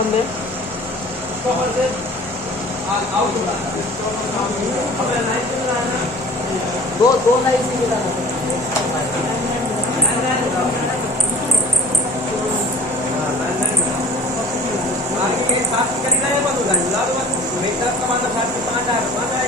बंदे दो दो लाइन से मिला आगे 7 करी गए बंदू लाइन लाडू में 7 का 5 5 5